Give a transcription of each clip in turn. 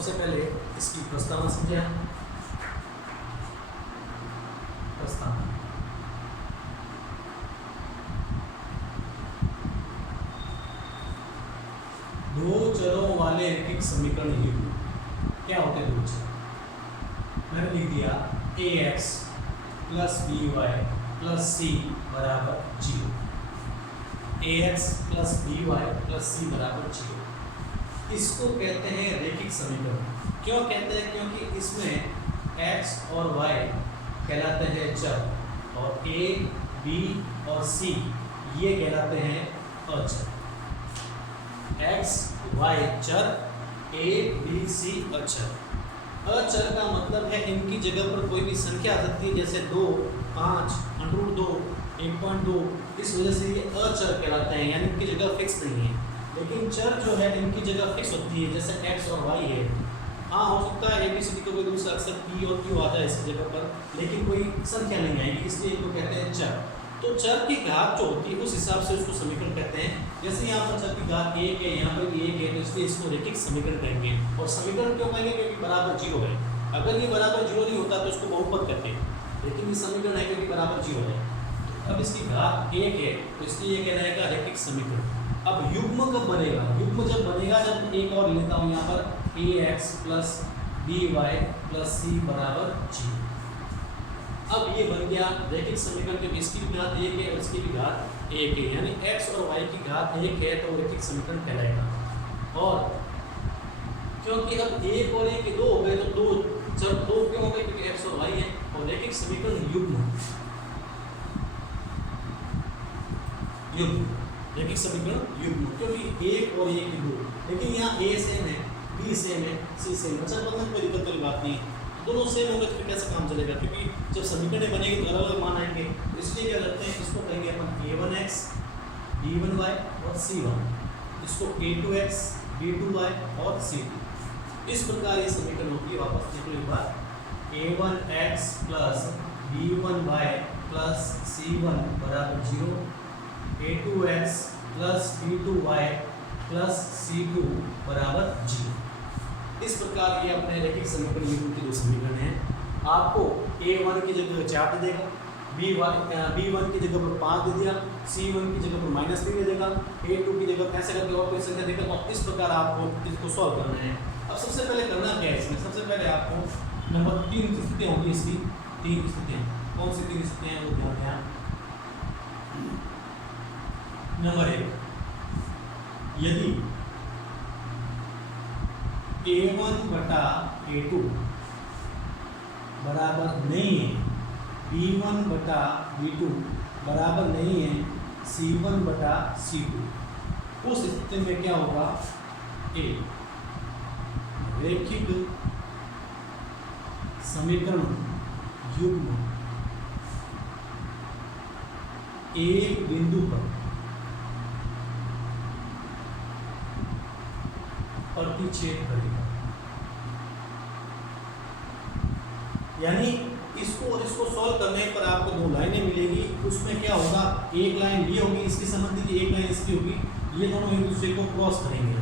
सबसे पहले इसकी प्रस्तावना समझे। प्रस्तावना, दो चरों वाले रैखिक समीकरण युग्म क्या होते हैं? दो चर, मैंने लिख दिया ax plus by plus c बराबर 0। ax plus by plus c बराबर 0, इसको कहते हैं रैखिक समीकरण। क्यों कहते हैं? क्योंकि इसमें x और y कहलाते हैं चर और a, b और c ये कहलाते हैं अचर। x, y चर, a, b, c अचर। अचर का मतलब है इनकी जगह पर कोई भी संख्या आ सकती है, जैसे 2, 5, √2, 1.2। इस वजह से ये अचर कहलाते हैं, यानी इनकी जगह फिक्स नहीं है। लेकिन चर जो है इनकी जगह फिक्स होती है, जैसे x और y है। हाँ, हो सकता है ABCD का कोई दूसरा अक्षर P और Q आ जाए इस जगह पर, लेकिन कोई संख्या नहीं आएगी, इसलिए इनको कहते हैं चर। तो चर की घात जो होती है उस हिसाब से उसको समीकरण कहते हैं। जैसे यहाँ पर चर की घात 1 है, यहाँ पर भी 1 है, तो इसलिए इसको रैखिक समीकरण कहेंगे। और समीकरण क्यों कहेंगे? क्योंकि बराबर 0 है। अगर ये बराबर 0 नहीं होता तो इसको बहुपद कहते हैं, लेकिन ये समीकरण है क्योंकि बराबर 0 है। तो अब इसकी घात 1 है, तो इसलिए ये कहलाएगा रैखिक समीकरण। अब युग्म कब बनेगा? युग्म जब बनेगा जब एक और लेता हूँ यहाँ पर ax plus by plus c बराबर 0। अब ये बन गया रैखिक समीकरण, क्योंकि इसकी भी घात 1 है और इसकी भी घात 1 है, यानी x और y की घात 1 है, तो रैखिक समीकरण कहलाएगा। और क्योंकि अब 1 और 1 2 हो गए, तो 2 चर 2 क्यों हो गए? क्योंकि x और y है। और रैखिक समीकरण युग्म, रैखिक समीकरण युग्म, क्योंकि 1 और 1 2, लेकिन यहाँ a सेम है, b सेम है, c सेम है। अचर बनने में कोई दिक्कत वाली बात नहीं है, दोनों सेम होंगे तो फिर कैसे काम चलेगा? क्योंकि जब समीकरण बनेगी तो अलग अलग मान आएंगे। तो इसलिए क्या करते हैं, इसको कहेंगे अपन a1x, b1y और c1, इसको a2x, b2y और c2। इस प्रकार ये समीकरण होती है। वापस देखो एक बार, a1x plus b1y plus c1 बराबर 0, a2x plus b2y plus c2 बराबर 0। इस प्रकार ये अपने रैखिक समीकरण युग्म के दो समीकरण हैं। आपको a1 की जगह 4 दे देगा, b1 की जगह पर 5 दे दिया, c1 की जगह पर -3 दे देगा, a2 की जगह ऐसे करके और कोई संख्या देगा। तो इस प्रकार आपको इसको सॉल्व करना है। अब सबसे पहले करना क्या है इसमें? सबसे पहले आपको नंबर 3 स्थितियाँ होगी इसकी, 3 स्थितियाँ। कौन सी 3 स्थितियाँ वो ध्यान दें। नंबर 1, यदि a1 बटा a2 बराबर नहीं है, b1 बटा b2 बराबर नहीं है c1 बटा c2, उस स्थिति में क्या होगा? a रैखिक समीकरण युग्म एक बिंदु पर प्रतिच्छेद करेगा। यानी इसको और इसको सॉल्व करने पर आपको दो लाइनें मिलेगी। उसमें क्या होगा? एक लाइन ये होगी इसके संबंधी की, एक लाइन इसकी होगी। ये दोनों एक दूसरे को क्रॉस करेंगे,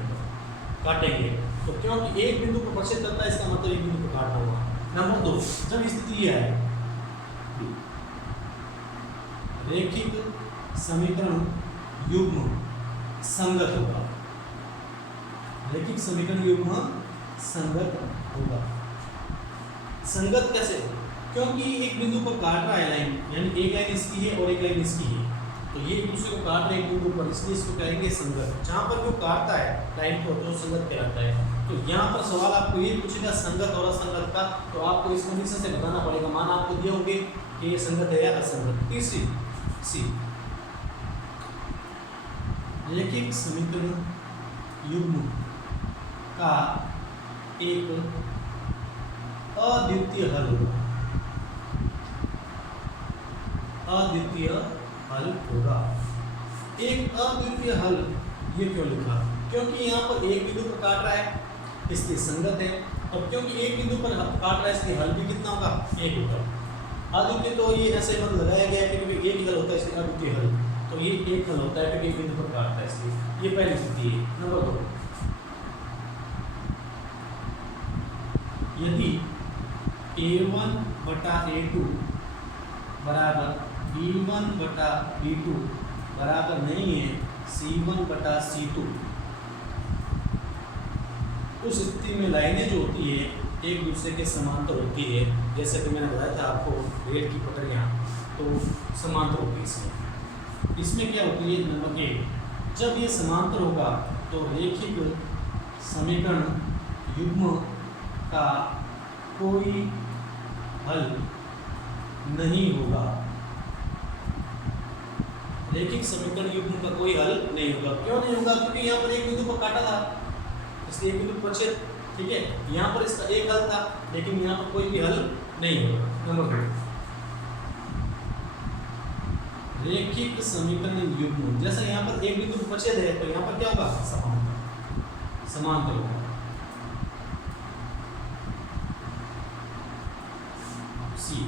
काटेंगे। तो क्योंकि एक बिंदु पर प्रतिच्छेद करता है, इसका मतलब एक बिंदु पर काटना होगा। नंबर 2, जब स्थिति ये है रैखिक समीकरण युग्म संगत होगा, रैखिक समीकरण युग्म संगत होगा। संगत कैसे? क्योंकि एक बिंदु पर काट रहा है लाइन, यानी एक लाइन इसकी है और एक लाइन इसकी है, तो ये एक दूसरे को काट रहे हैं एक बिंदु पर, इसलिए इसको कहेंगे संगत। जहाँ पर जो काटता है लाइन को तो संगत कहलाता है। तो यहाँ पर सवाल आपको ये पूछेगा संगत और असंगत का, तो आपको इस कंडीशन से बताना पड़ेगा। मान आपको दिए होंगे कि ये संगत है या असंगत। तीसरी सी, रैखिक समीकरण युग्म का एक अद्वितीय हल होगा, अद्वितीय हल होगा। एक अद्वितीय हल ये क्यों लिखा? क्योंकि यहाँ पर एक बिंदु पर काट रहा है इसलिए संगत है, और क्योंकि एक बिंदु पर काट रहा है इसलिए हल भी कितना होगा? एक होगा। अद्वितीय तो ये ऐसे मत लगाया गया है क्योंकि एक हल होता है इसलिए अद्वितीय हल, तो ये एक हल होता है क्योंकि एक बिंदु पर काटता है इसलिए। ये पहली स्थिति है। नंबर 2, यदि a1 बटा a2 बराबर b1 बटा b2 बराबर नहीं है c1 बटा c2, उस स्थिति में लाइनें जो होती है एक दूसरे के समांतर होती है। जैसे कि मैंने बताया था आपको रेल की पटरियाँ तो समांतर होती है। इसमें क्या होती है, नंबर ए, जब ये समांतर होगा तो रैखिक समीकरण युग्म का कोई हल नहीं होगा। रैखिक समीकरण युग्म का कोई हल नहीं होगा। क्यों नहीं होगा? क्योंकि यहाँ पर एक बिंदु पर काटा था, इसलिए एक बिंदु पर छेद, ठीक है। यहाँ पर इसका एक हल था, लेकिन यहाँ पर कोई भी हल नहीं होगा। नंबर 2, रैखिक समीकरण युग्म, जैसे यहाँ पर एक बिंदु पर छेद है तो यहाँ पर क्या होगा, समांतर होगा। सी,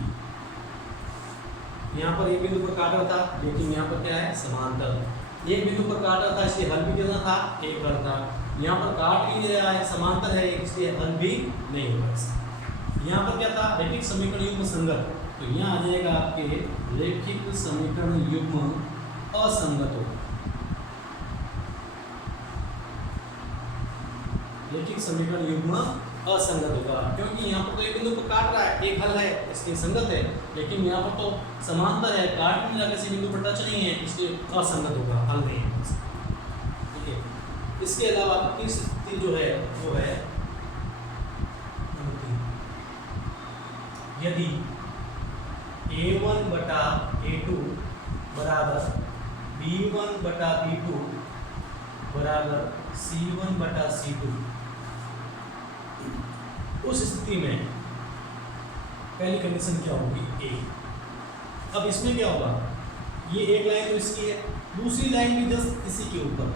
यहाँ पर एक बिंदु पर काट रहा था, लेकिन यहाँ पर क्या है, समांतर। एक बिंदु पर काट रहा था इसलिए हल भी कितना था, एक हल था। यहाँ पर काट ही नहीं रहा है, समांतर है, इसलिए हल भी नहीं होगा। यहाँ पर क्या था, रैखिक समीकरण युग्म संगत, तो यहाँ आ जाएगा आपके रैखिक समीकरण युग्म असंगत होगा। रैखिक समीकरण युग्म असंगत होगा, क्योंकि यहाँ पर तो एक बिंदु पर काट रहा है, एक हल है, इसलिए संगत है। लेकिन यहाँ पर तो समांतर है, काट में किसी बिंदु पर टच नहीं है, इसलिए असंगत होगा, हल नहीं है। ठीक है। इसके अलावा तीसरी स्थिति जो है वो है, यदि a1 बटा a2 बराबर b1 बटा b2 बराबर c1 बटा c2, उस स्थिति में पहली कंडीशन क्या होगी, ए। अब इसमें क्या होगा, ये एक लाइन तो इसकी है, दूसरी लाइन भी जस्ट इसी के ऊपर,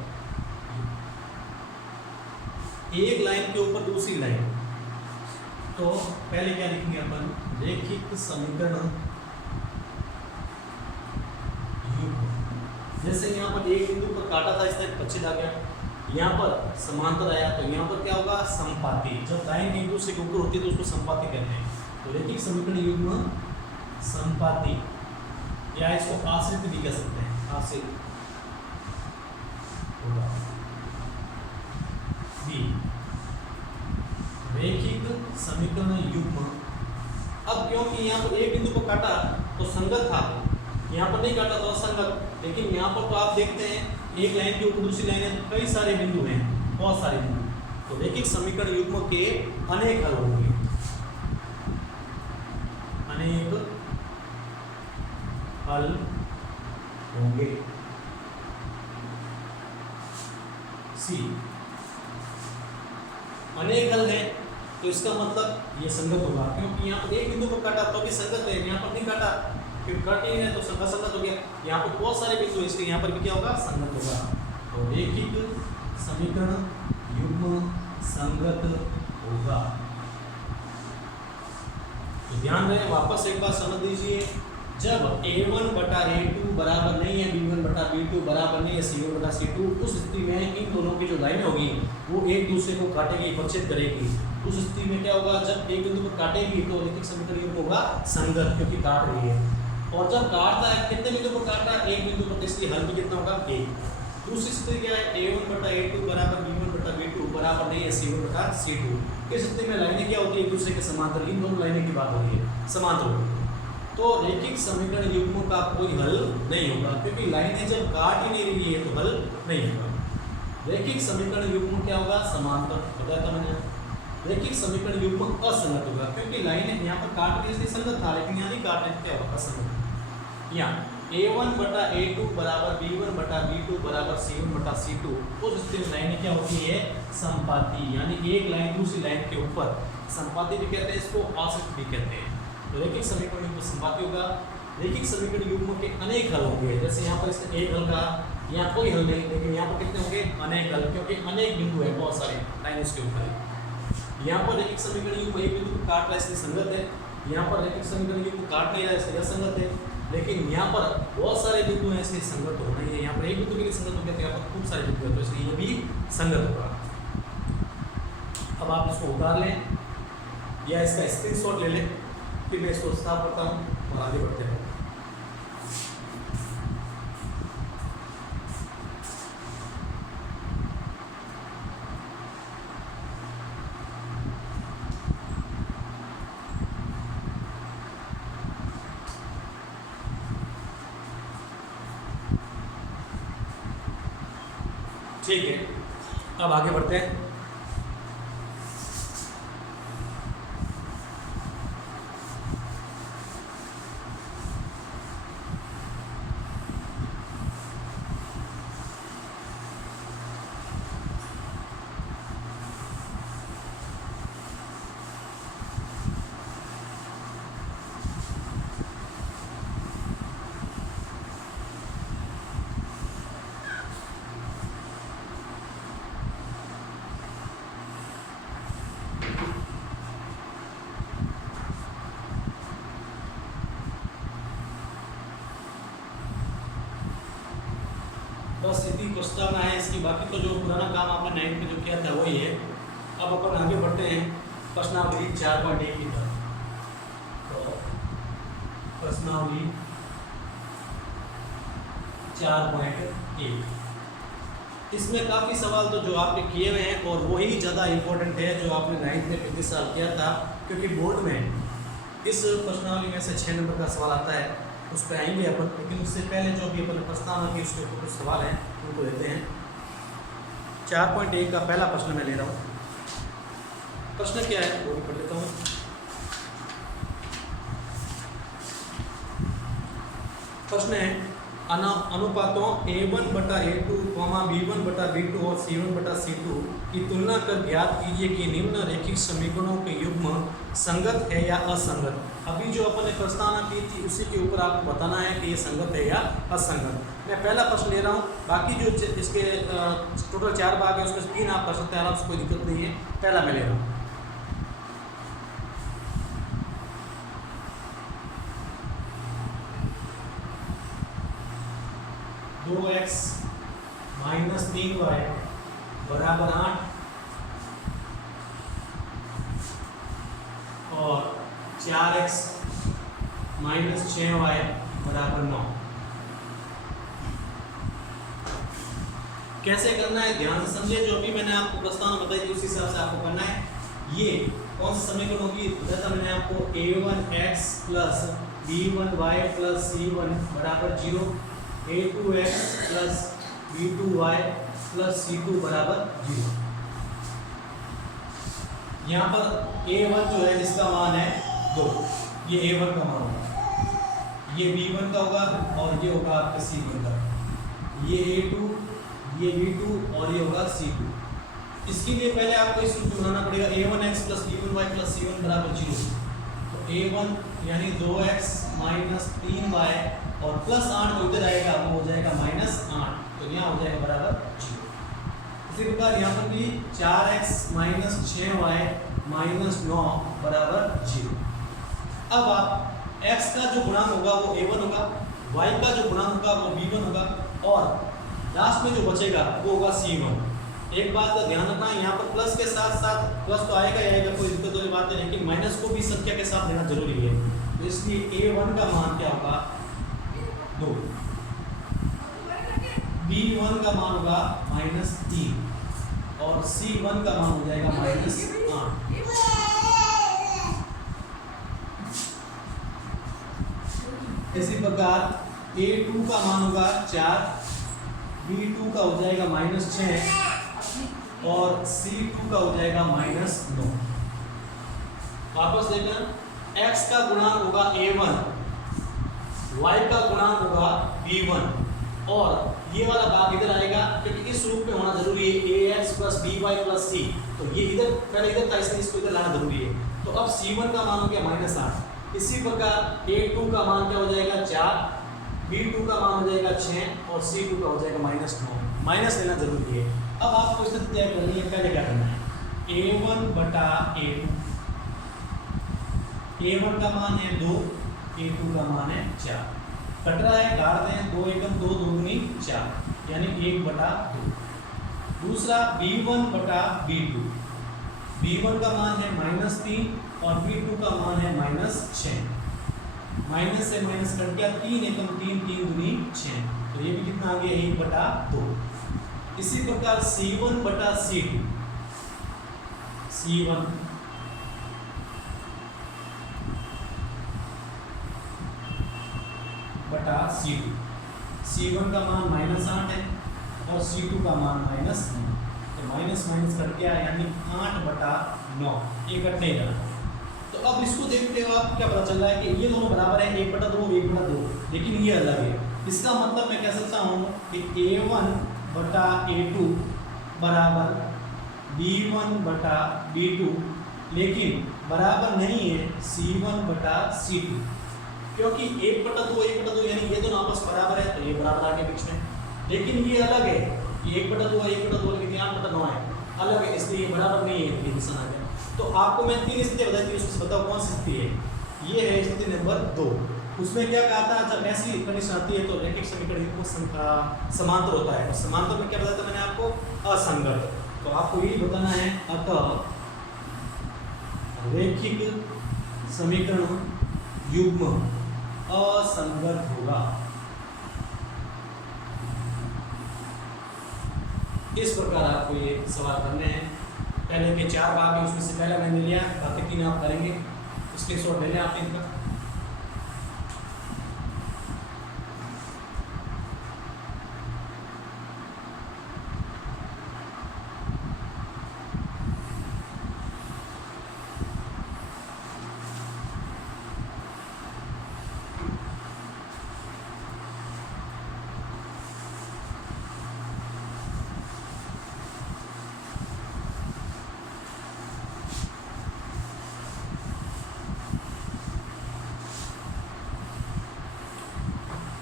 एक लाइन के ऊपर दूसरी लाइन। तो पहले क्या लिखेंगे अपन, रैखिक समीकरण युग्म। जैसे यहाँ पर एक बिंदु पर काटा था, इस तरह पश्चिम आ गया, यहाँ पर समांतर आया, तो यहाँ पर क्या होगा, संपाती। जब लाइन एक दूसरे के ऊपर होती है तो उसको संपाती कहते हैं। तो रैखिक समीकरण युग्म संपाती, या इसको आश्रित भी कह सकते हैं, आश्रित होगा। बी, रैखिक समीकरण युग्म, अब क्योंकि यहाँ पर एक बिंदु पर काटा तो संगत था, यहाँ पर नहीं काटा तो असंगत। लेकिन यहाँ पर तो आप देखते हैं एक लाइन के ऊपर दूसरी लाइन है, तो कई सारे बिंदु हैं, बहुत सारे बिंदु, तो रैखिक समीकरण युग्म के अनेक हल होंगे, अनेक हल होंगे। सी, अनेक हल है तो इसका मतलब ये संगत होगा, क्योंकि यहाँ पर एक बिंदु पर काटा तो भी संगत है, यहाँ पर नहीं काटा, फिर कट ही है तो असंगत हो गया। यहाँ पर बहुत सारे बिंदु है, इसलिए यहाँ पर भी क्या होगा, संगत होगा। तो रैखिक समीकरण युग्म संगत होगा। तो ध्यान रहे, वापस एक बार समझ लीजिए, जब a1 बटा a2 बराबर नहीं है b1 बटा b2 बराबर नहीं है c1 बटा c2, उस स्थिति में इन दोनों की जो लाइनें होगी वो एक दूसरे को काटेगी, परिच्छेद करेगी। उस स्थिति में क्या होगा, जब एक बिंदु पर काटेगी तो रैखिक समीकरण युग्म होगा संगत, क्योंकि काट रही है। और जब काटता है, कितने बिंदु पर काटता है, एक बिंदु पर, इसलिए हल भी कितना होगा, एक। दूसरी स्थिति क्या है, a1 बटा a2 बराबर b1 बटा b2 बराबर नहीं है c1 बटा c2। इस स्थिति में लाइनें क्या होती है, एक दूसरे के समांतर, इन दोनों लाइनें की बात हो रही है, समांतर होगी। तो रैखिक समीकरण युग्म का कोई हल नहीं होगा, क्योंकि लाइनें जब काट ही नहीं रही है तो हल नहीं होगा। रैखिक समीकरण युग्म क्या होगा, समांतर, बताया था मैंने। रैखिक समीकरण युग्म असंगत होगा, क्योंकि लाइनें यहाँ पर काट रही है इसलिए संगत था, लेकिन यहाँ नहीं काट रहे, क्या होगा, असंगत। यहाँ a1 बटा a2 बराबर b1 बटा b2 बराबर c1 बटा c2, उस स्थिति में लाइनें क्या होती है, संपाती, यानी एक लाइन दूसरी लाइन के ऊपर, संपाती भी कहते हैं इसको, आश्रित भी कहते हैं। तो रैखिक समीकरण युग्म संपाती होगा। रैखिक समीकरण युग्म के अनेक हल होंगे, जैसे यहाँ पर इसका एक हल का, यहाँ कोई हल नहीं, लेकिन यहाँ पर कितने होंगे, अनेक हल, क्योंकि अनेक बिंदु है, बहुत सारे लाइन उसके ऊपर है। यहाँ पर रैखिक समीकरण युग्म एक बिंदु को काट रहा है इसलिए संगत है, यहाँ पर रैखिक समीकरण युग्म काट नहीं रहा है इसलिए असंगत है, लेकिन यहाँ पर बहुत सारे बिंदु हैं इसलिए संगत होना ही है। यहाँ पर एक बिंदु के लिए संगत हो गया, तो यहाँ पर खूब सारे बिंदु हैं, तो इसलिए ये भी संगत होगा। अब आप इसको उतार लें, या इसका स्क्रीनशॉट ले लें, फिर मैं इसको साफ करता हूँ और आगे बढ़ते हैं। ठीक है, अब आगे बढ़ते हैं। बस इतनी प्रस्तावना है इसकी, बाकी तो जो पुराना काम आपने 9 में जो किया था वही है। अब अपन आगे बढ़ते हैं प्रश्नावली 4.1 की तरफ। तो प्रश्नावली 4.1, इसमें काफ़ी सवाल तो जो आपने किए हुए हैं और वही ज़्यादा इम्पोर्टेंट है जो आपने 9th में पिछले साल किया था, क्योंकि बोर्ड में इस प्रश्नावली में से 6 नंबर का सवाल आता है, उस पर आएंगे अपन। लेकिन उससे पहले जो भी अपन प्रस्तावना की उसके ऊपर कुछ सवाल हैं उनको लेते हैं। 4.1 का पहला प्रश्न मैं ले रहा हूँ। प्रश्न क्या है वो भी पढ़ लेता हूँ। प्रश्न है अनुपातों a1 बटा a2, b1 बटा b2 और c1 बटा c2 की तुलना कर ज्ञात कीजिए कि निम्न रैखिक समीकरणों के युग्म संगत है या असंगत। अभी जो अपन ने प्रस्तावना की थी उसी के ऊपर आपको बताना है कि ये संगत है या असंगत। मैं पहला प्रश्न ले रहा हूँ, बाकी जो इसके टोटल 4 भाग है उसमें 3 आप कर सकते हैं आराम से, कोई दिक्कत नहीं है। पहला मैं ले रहा हूँ। 2x माइनस 3y बराबर 8 और 4x माइनस 6y बराबर 9। कैसे करना है ध्यान से समझिए। जो भी मैंने आपको प्रस्तावना बताई थी उसी हिसाब से आपको करना है। ये कौन सा समीकरण होगी, बताया मैंने आपको a1x plus b1y plus c1 बराबर 0, a2x plus b2y plus c2 बराबर 0। यहाँ पर a1 जो है जिसका मान है 2, ये a1 का मान होगा, ये b1 का होगा और ये होगा आपका c1 का, ये a2, ये b2 और ये होगा c2। इसके लिए पहले आपको इस सूत्र बनाना पड़ेगा, a1x plus b1y plus c1 बराबर 0। तो a1 यानी 2x माइनस 3y और प्लस 8 को इधर आएगा वो हो जाएगा माइनस 8, तो यहाँ हो जाएगा बराबर 0। इसी प्रकार यहाँ पर भी 4x माइनस 6y माइनस 9 बराबर 0। अब आप x का जो गुणांक होगा वो a1 होगा, y का जो गुणांक होगा वो b1 होगा और लास्ट में जो बचेगा वो होगा c1। एक बात का ध्यान रखना, यहाँ पर प्लस के साथ साथ प्लस तो आएगा ही आएगा, कोई दिक्कत वाली बात है, लेकिन माइनस को भी संख्या के साथ लेना जरूरी है। तो इसलिए a1 का मान क्या होगा 2, b1 का मान होगा माइनस 3 और c1 का मान हो जाएगा माइनस 8। इसी प्रकार a2 का मान होगा 4, b2 का हो जाएगा माइनस 6 और c2 का हो जाएगा माइनस 9। वापस देखना, x का गुणांक होगा a1, y का गुणांक होगा b1 और ये वाला भाग इधर आएगा क्योंकि इस रूप में होना जरूरी है ax plus by plus c। तो ये इधर पहले इधर था इसलिए इसको इधर लाना जरूरी है। तो अब c1 का मान हो गया माइनस 8। इसी प्रकार a2 का मान क्या हो जाएगा 4, b2 का मान हो जाएगा 6 और c2 का हो जाएगा माइनस 9। माइनस लेना जरूरी है। अब आपको स्थिति तय करनी है, पहले क्या करना है a1 बटा a2, a1 का मान है 2, a2 का मान है 4, कट रहा है काट दें, 2 एकम 2 दूनी 4 यानी 1 बटा 2। दूसरा b1 बटा b2, b1 का मान है माइनस 3 और V2 का मान है -6। माइनस से माइनस कट गया, 3 एकम 3, 3 दूनी 6, तो ये भी कितना आ गया 1/2। इसी प्रकार C1 बटा C2, C1 बटा C2, C1 का मान -8 है और C2 का मान -9, तो माइनस माइनस कट गया यानी 8/9, ये कट नहीं रहा। तो अब इसको देखते हो आप क्या पता चल रहा है कि ये दोनों बराबर है 1/2 1/2, लेकिन ये अलग है। इसका मतलब मैं कह सकता हूँ कि A1 बटा A2 बराबर B1 बटा B2, लेकिन बराबर नहीं है C1 बटा C2, क्योंकि 1/2 1/2 यानी ये दोनों आपस बराबर है, तो ये बराबर आ गए बीच में। लेकिन ये अलग है, ये 1/2 1/2 लेकिन 8/9 है, अलग है, इसलिए ये बराबर नहीं है, ये निशान आ गया। तो आपको मैं 3 स्थितियाँ बताई थी, उसमें बताओ कौन सी स्थिति है। ये है स्थिति नंबर 2। उसमें क्या कहा था, जब ऐसी कंडीशन आती है तो रैखिक समीकरण को समांतर होता है, और समांतर में क्या बताया था मैंने आपको, असंगत। तो आपको यही बताना है, अतः रैखिक समीकरण युग्म असंगत होगा। इस प्रकार आपको ये सवाल करने हैं। पहले के 4 भाग है, उसमें से पहला मैंने लिया, बाकी 3 आप करेंगे, इसके शॉर्ट ले लें आप इनका।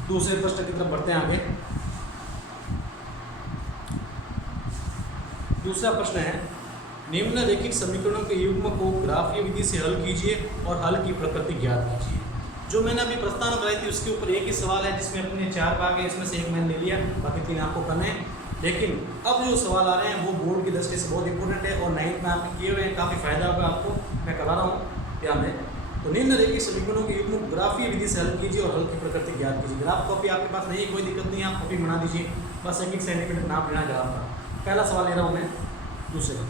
दूसरे प्रश्न की तरफ बढ़ते हैं आगे। दूसरा प्रश्न है, निम्न रैखिक समीकरणों के युग्म को ग्राफीय विधि से हल कीजिए और हल की प्रकृति ज्ञात कीजिए। जो मैंने अभी प्रस्तावना कराई थी उसके ऊपर एक ही सवाल है, जिसमें अपने 4 भाग है, इसमें से एक मैंने ले लिया, बाकी 3 आपको करने हैं। लेकिन अब जो सवाल आ रहे हैं वो बोर्ड की दृष्टि से बहुत इंपॉर्टेंट है, और 9th में आपने किए हुए हैं, काफ़ी फायदा होगा आपको, मैं करा रहा हूँ, ध्यान दें। तो निम्न रैखिक समीकरणों के युग्म ग्राफीय विधि से हल कीजिए और हल की प्रकृति ज्ञात कीजिए। ग्राफ कॉपी आपके पास नहीं है, कोई दिक्कत नहीं है, आप कॉपी बना दीजिए, बस 1 सेंटीमीटर नाप लेना ग्राफ का। पहला सवाल ले रहा हूँ मैं, दूसरे का।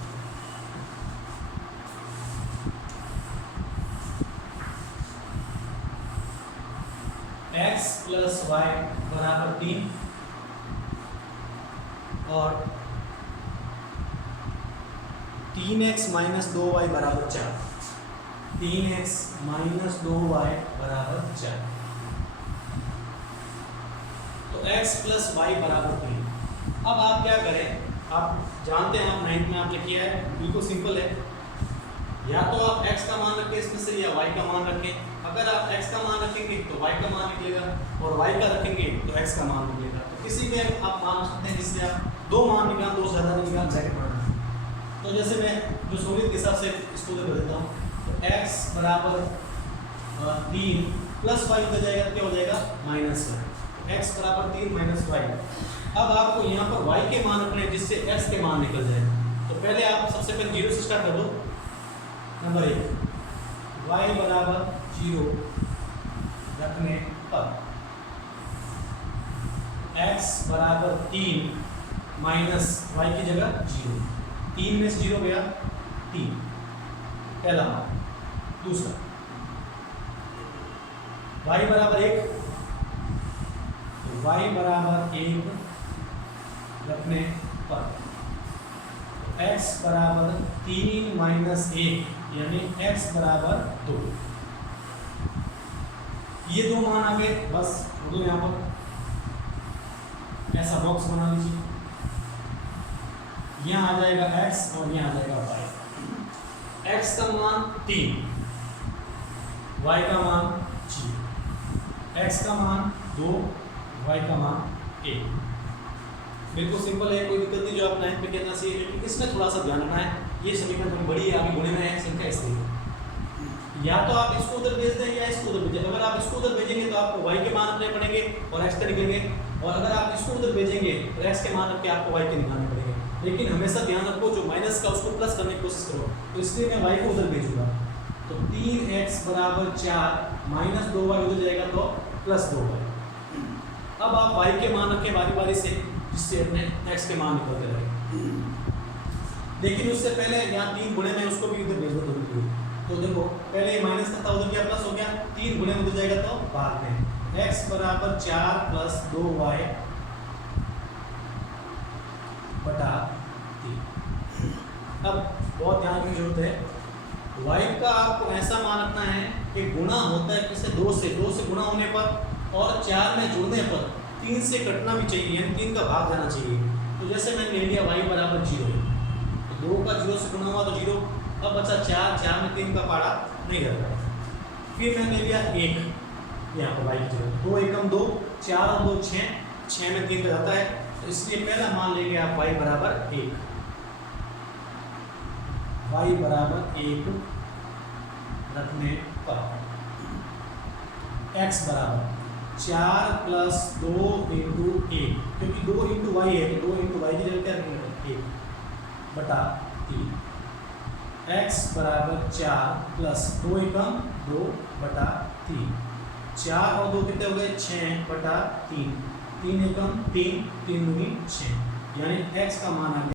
x + y = 3 और 3x - 2y = 4। 3x - 2y = 4। तो x + y = 3। अब आप क्या करें, आप जानते हैं, आप 9th में आपने किया है, बिल्कुल सिंपल है। या तो आप x का मान रखें इसमें से, या y का मान रखें। अगर आप x का मान रखेंगे तो y का मान निकलेगा, और y का रखेंगे तो x का मान निकलेगा। तो किसी में आप मान सकते हैं जिससे आप 2 मान निकाल, 2 से ज़्यादा निकाल, ब्रैकेट बनाना। तो जैसे मैं जो सूर्य के हिसाब से इसको कर देता हूँ, तो x = 3 + y हो जाएगा, क्या हो जाएगा -1। x = 3 - y। अब आपको यहाँ पर y के मान रखने हैं जिससे x के मान निकल जाए। तो पहले आप सबसे पहले 0 से स्टार्ट कर दो। नंबर 1, y = 0 रखने पर x = 3 माइनस y की जगह 0, 3 में से 0 गया 3, पहला मान। दूसरा, y = 1, तो y = 1 रखने पर x = 3 - 1 यानी x = 2। ये 2 मान आ गए, बस दो यहाँ पर ऐसा बॉक्स बना लीजिए। यहाँ आ जाएगा x और यहाँ आ जाएगा y। x का मान 3, y का मान 0, x का मान 2, y का मान 1। बिल्कुल सिंपल है, कोई दिक्कत नहीं, जो आप 9th में कहना चाहिए। लेकिन इसमें थोड़ा सा ध्यान रखना है, ये समीकरण थोड़ी बड़ी है, आगे गुणे में है संख्या, इसलिए या तो आप इसको उधर भेज दें या इसको उधर भेजें। अगर आप इसको उधर भेजेंगे तो आपको y के मान रखने पड़ेंगे और x के निकलेंगे, और अगर आप इसको उधर भेजेंगे तो x के मान रख के आपको y के निकालने पड़ेंगे। लेकिन हमेशा ध्यान रखो, जो माइनस का उसको प्लस करने की कोशिश करो, तो इसलिए मैं y को उधर भेजूंगा। तो 3x बराबर 4 माइनस 2y उधर जाएगा तो प्लस 2y। अब आप y के मान रखें बारी बारी से, जिससे अपने x के मान निकलते रहे। लेकिन उससे पहले यहाँ 3 गुणे में उसको भी उधर भेज दो दोनों। तो देखो पहले माइनस का था, उधर क्या प्लस हो गया, 3 गुणे में उधर जाएगा तो बाद में x बराबर 4 प्लस 2y बटा 3। अब बहुत ध्यान की जरूरत है, y का आपको ऐसा मान रखना है कि गुणा होता है किससे, 2 से गुणा होने पर और 4 में जुड़ने पर 3 से कटना भी चाहिए, यानी 3 का भाग जाना चाहिए। तो जैसे मैंने ले लिया y बराबर 0 है, तो 2 का 0 से गुणा हुआ तो 0। अब बचा 4 में 3 का पारा नहीं कर रहा। फिर मैंने ले लिया 1 यहाँ पर y की जगह, 2 एकम 2, 4 और 2 6 में 3 का जाता है, तो इसलिए पहला मान लेंगे आप y बराबर 1। y बराबर 1 रखने पर x बराबर 4 प्लस 2 इंटू 1, क्योंकि 2 इंटू वाई है तो 2 इंटू वाई की जगह क्या रखेंगे 1 बटा 3। x बराबर 4 प्लस 2 एकम 2 बटा 3, 4 और 2 कितने हो गए 6 बटा 3, 3 एकम 3, 3 दूनी 6, यानी x का मान आ गया